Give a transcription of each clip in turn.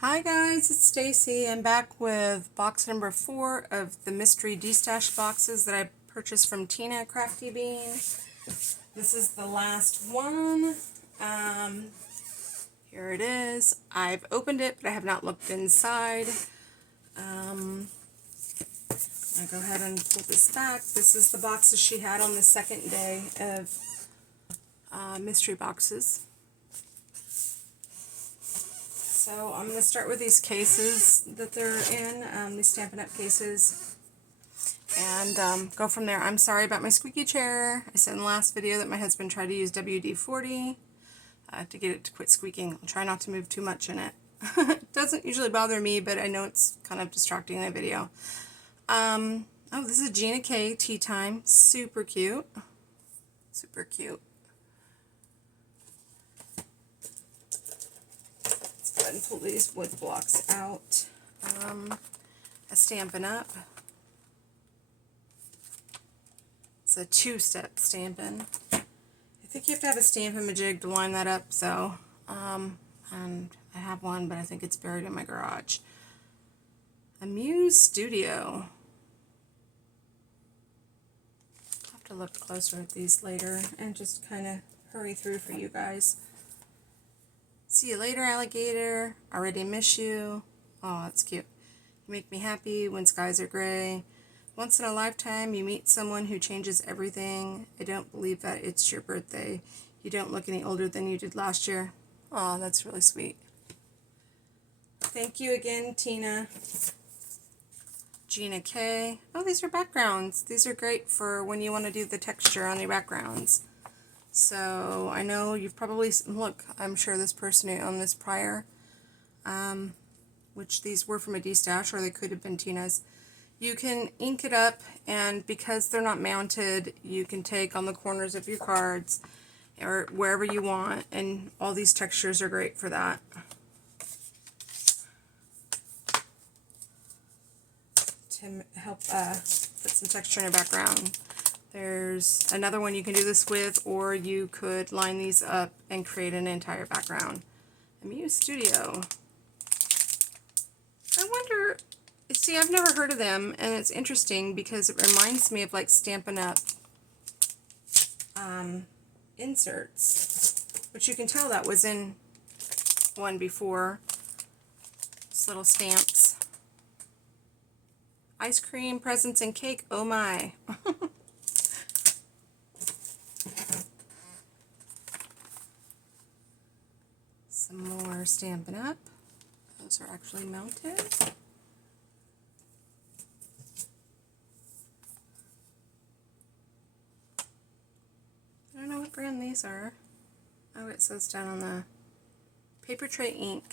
Hi guys, it's Stacy. I'm back with box number 4 of the mystery Destash boxes that I purchased from Tina Crafty Bean. This is the last one. Here it is. I've opened it, but I have not looked inside. I'll go ahead and pull this back. This is the boxes she had on the second day of mystery boxes. So I'm going to start with these cases that they're in, these Stampin' Up! Cases, and go from there. I'm sorry about my squeaky chair. I said in the last video that my husband tried to use WD-40 to get it to quit squeaking. I'll try not to move too much in it. It doesn't usually bother me, but I know it's kind of distracting in a video. Oh, this is Gina K. Tea Time. Super cute. Super cute. Go ahead and pull these wood blocks out. A Stampin' Up. It's a two-step Stampin'. I think you have to have a Stampin' Majig to line that up, so, and I have one, but I think it's buried in my garage. A Muse Studio. I'll have to look closer at these later and just kind of hurry through for you guys. See you later, alligator. Already miss you. Oh, that's cute. You make me happy when skies are gray. Once in a lifetime, you meet someone who changes everything. I don't believe that it's your birthday. You don't look any older than you did last year. Oh, that's really sweet. Thank you again, Tina. Gina K. Oh, these are backgrounds. These are great for when you want to do the texture on your backgrounds. So I know you've probably, look, I'm sure this person who owned this prior, which these were from a Destash, or they could have been Tina's. You can ink it up, and because they're not mounted, you can take on the corners of your cards or wherever you want, and all these textures are great for that. To help put some texture in your background. There's another one you can do this with, or you could line these up and create an entire background. A Muse Studio. I wonder, see, I've never heard of them, and it's interesting because it reminds me of like Stampin' Up! Inserts, which you can tell that was in one before. Just little stamps. Ice cream, presents, and cake. Oh my. Some more Stampin' Up. Those are actually mounted. I don't know what brand these are. Oh, it says down on the paper tray ink.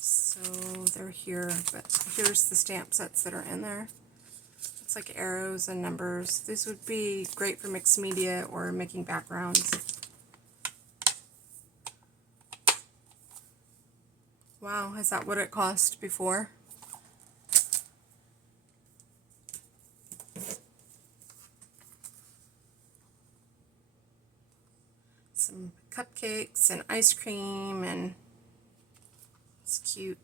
So they're here, but here's the stamp sets that are in there. It's like arrows and numbers. This would be great for mixed media or making backgrounds. Wow, is that what it cost before? Some cupcakes and ice cream, and it's cute.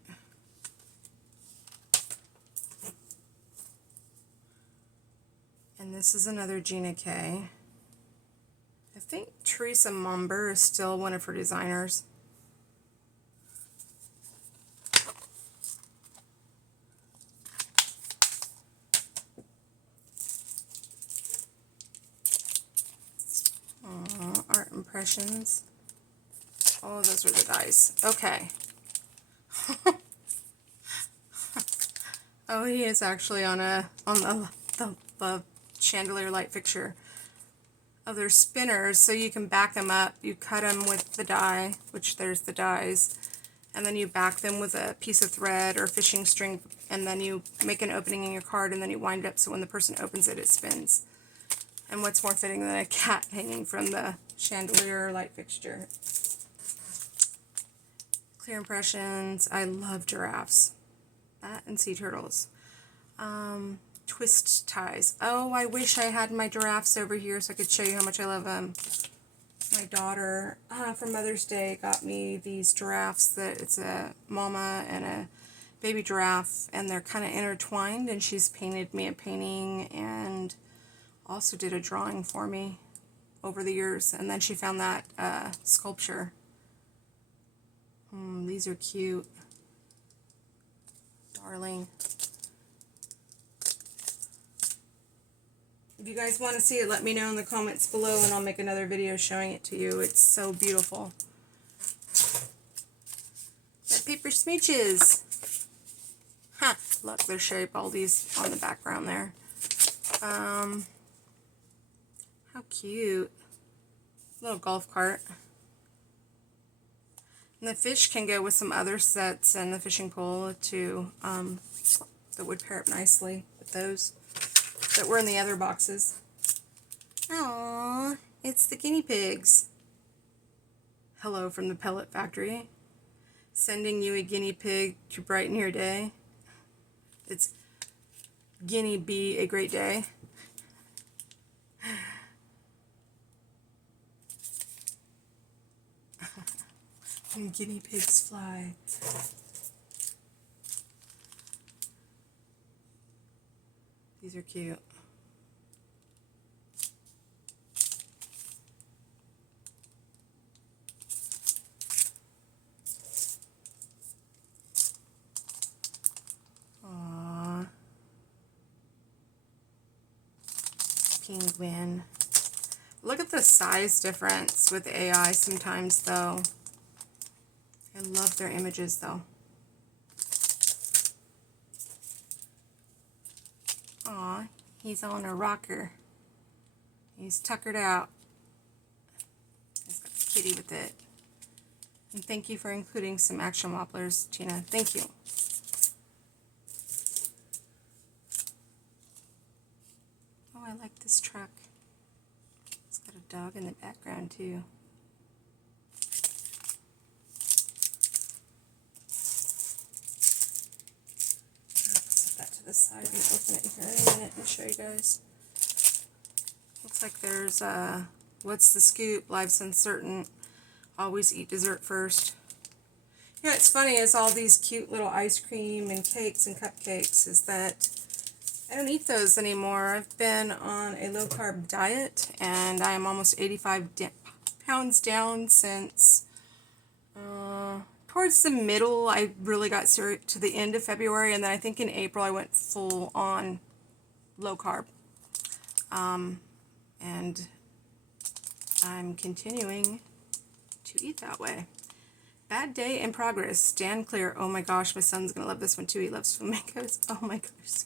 And this is another Gina K. I think Teresa Momber is still one of her designers. Art Impressions. Oh, those were the dies. Okay. Oh, he is actually on the chandelier light fixture. Oh, they're spinners, so you can back them up. You cut them with the die, which there's the dies, and then you back them with a piece of thread or fishing string, and then you make an opening in your card, and then you wind it up so when the person opens it, it spins. And what's more fitting than a cat hanging from the chandelier light fixture? Clear Impressions. I love giraffes. That and sea turtles. Twist ties. Oh, I wish I had my giraffes over here so I could show you how much I love them. My my daughter for Mother's Day got me these giraffes that it's a mama and a baby giraffe, and they're kind of intertwined, and she's painted me a painting and also did a drawing for me over the years, and then she found that sculpture. These are cute. Darling. If you guys want to see it, let me know in the comments below and I'll make another video showing it to you. It's so beautiful. That paper smooches. Ha! Look, there's Sherry Baldy's on the background there. How cute. Little golf cart. And the fish can go with some other sets and the fishing pole too. That would pair up nicely with those that were in the other boxes. Aww, it's the guinea pigs. Hello from the pellet factory. Sending you a guinea pig to brighten your day. It's Guinea Be a Great Day. And guinea pigs fly. These are cute. Aww. Penguin. Look at the size difference with AI sometimes though. I love their images though. Aw, he's on a rocker. He's tuckered out. He's got the kitty with it. And thank you for including some action wobblers, Tina. Thank you. Oh, I like this truck. It's got a dog in the background too. This side and open it here in a minute and show you guys. Looks like there's what's the scoop? Life's uncertain. Always eat dessert first. You know, it's funny is all these cute little ice cream and cakes and cupcakes is that I don't eat those anymore. I've been on a low carb diet and I am almost 85 pounds down since towards the middle. I really got serious to the end of February, and then I think in April I went full on low carb. And I'm continuing to eat that way. Bad day in progress. Stand clear. Oh my gosh, my son's gonna love this one too. He loves flamingos. Oh my gosh.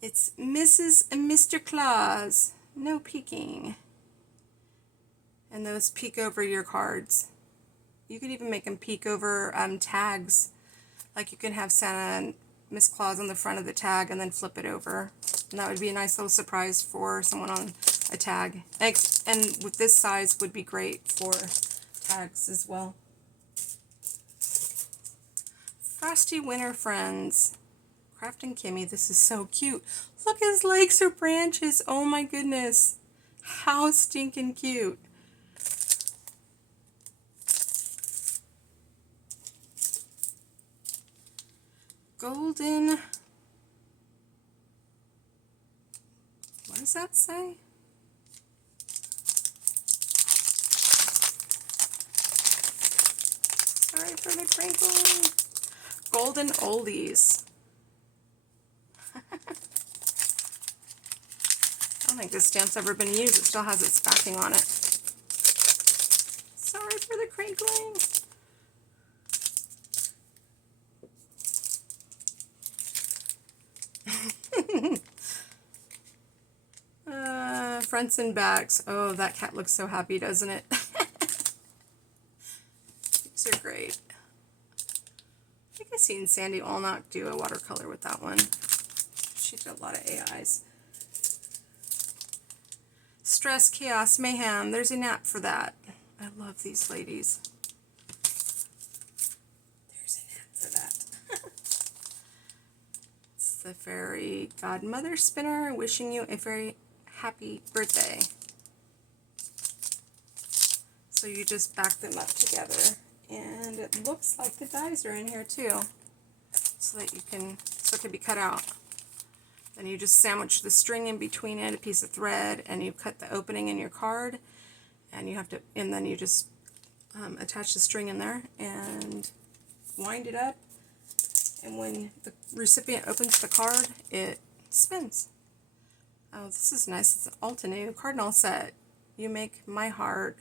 It's Mrs. and Mr. Claus. No peeking. And those peek over your cards. You could even make them peek over tags. Like you can have Santa and Miss Claus on the front of the tag and then flip it over. And that would be a nice little surprise for someone on a tag. And with this size would be great for tags as well. Frosty Winter Friends. Craft and Kimmy, this is so cute. Look, his legs are branches. Oh my goodness. How stinking cute. Golden. What does that say? Sorry for the crinkling. Golden oldies. I don't think this stamp's ever been used. It still has its backing on it. Sorry for the crinkling. Fronts and backs. Oh, that cat looks so happy, doesn't it? These are great. I think I've seen Sandy Allnock do a watercolor with that one. She did a lot of AIs. Stress, chaos, mayhem. There's a nap for that. I love these ladies. There's a nap for that. It's the fairy godmother spinner wishing you a very happy birthday. So you just back them up together, and it looks like the dies are in here too, so that it can be cut out. Then you just sandwich the string in between it, a piece of thread, and you cut the opening in your card, and then you just attach the string in there and wind it up, and when the recipient opens the card, it spins. Oh, this is nice. It's an Altenew cardinal set. You make my heart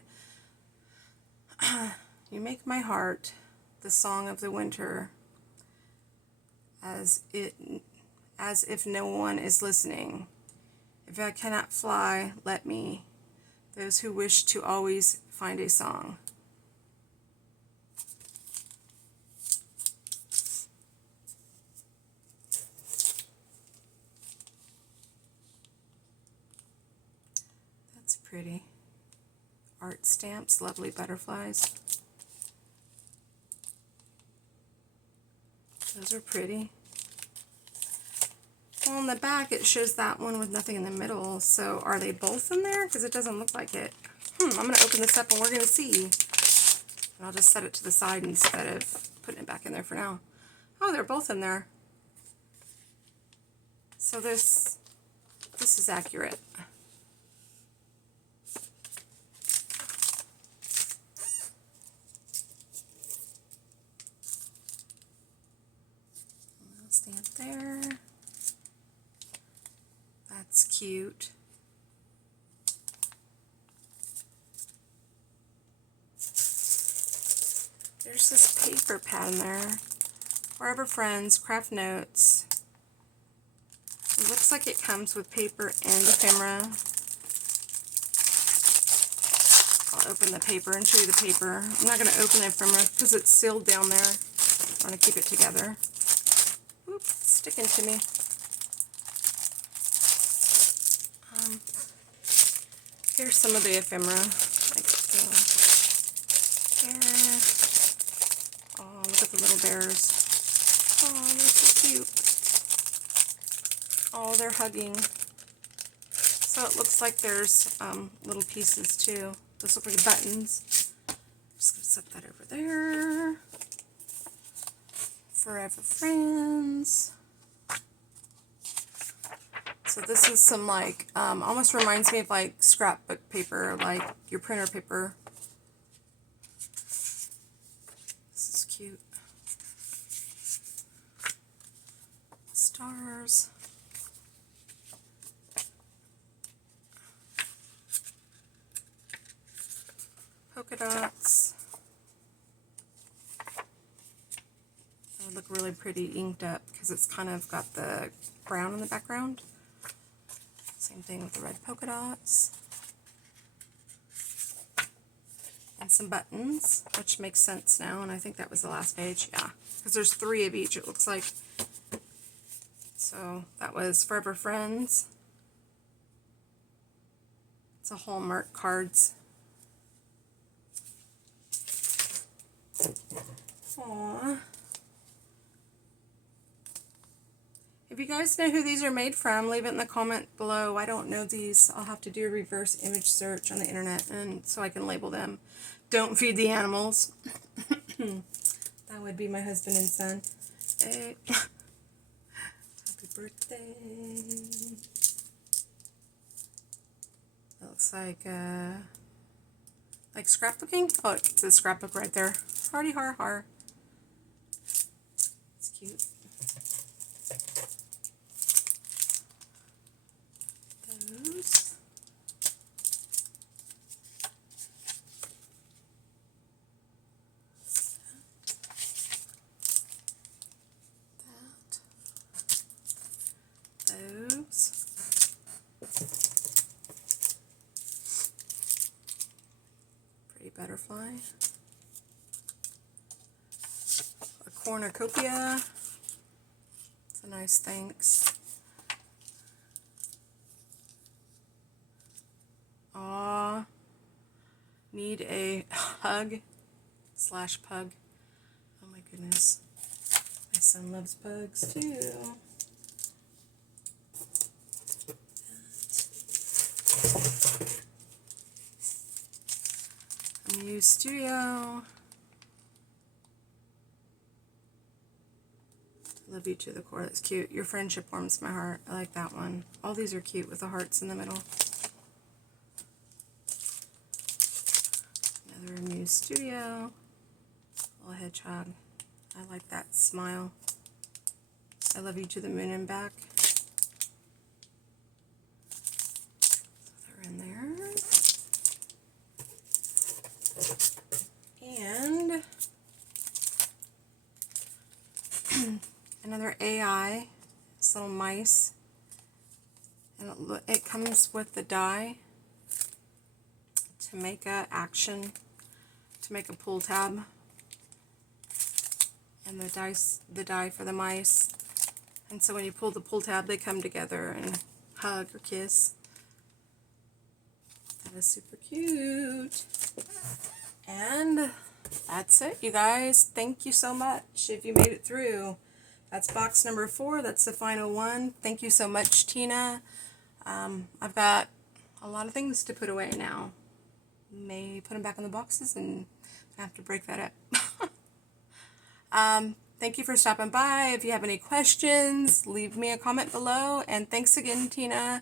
the song of the winter, as if no one is listening. If I cannot fly, let me, those who wish to always find a song. That's pretty. Art stamps, lovely butterflies. Those are pretty. Well, on the back it shows that one with nothing in the middle, so are they both in there? Because it doesn't look like it. I'm going to open this up and we're going to see. And I'll just set it to the side instead of putting it back in there for now. Oh, they're both in there. So this is accurate. Stamp there. That's cute. There's this paper pad in there. Forever Friends, Craft Notes. It looks like it comes with paper and ephemera. I'll open the paper and show you the paper. I'm not going to open the ephemera because it's sealed down there. I want to keep it together. Oops, it's sticking to me. Here's some of the ephemera. Like there. Oh, look at the little bears. Oh, they're so cute. Oh, they're hugging. So it looks like there's little pieces too. Those look like buttons. Just gonna set that over there. Forever Friends. So this is some like, almost reminds me of like scrapbook paper, like your printer paper. This is cute. Stars. Polka dots. They look really pretty inked up because it's kind of got the brown in the background. Same thing with the red polka dots. And some buttons, which makes sense now, and I think that was the last page, yeah. Because there's 3 of each, it looks like. So that was Forever Friends. It's a Hallmark cards. Aww. If you guys know who these are made from, leave it in the comment below. I don't know these. I'll have to do a reverse image search on the internet and so I can label them. Don't feed the animals. That would be my husband and son. Hey. Happy birthday. That looks like scrapbooking. Oh, it says scrapbook right there. Hardy har har. It's cute. Those. That. Those. Pretty butterfly. A cornucopia. It's a nice thanks. Aw, need a hug / pug. Oh my goodness. My son loves pugs too. Muse Studio. Love you to the core. That's cute. Your friendship warms my heart. I like that one. All these are cute with the hearts in the middle. Another Muse Studio. Little hedgehog. I like that smile. I love you to the moon and back. So they're in there. And another AI. This little mice. And it comes with the die to make a action, to make a pull tab. And the die for the mice. And so when you pull the pull tab, they come together and hug or kiss. That is super cute. And that's it, you guys. Thank you so much if you made it through. That's box number 4. That's the final one. Thank you so much, Tina. I've got a lot of things to put away now. May put them back in the boxes and I have to break that up. Thank you for stopping by. If you have any questions, leave me a comment below. And thanks again, Tina.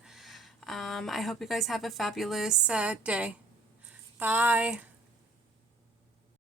I hope you guys have a fabulous day. Bye.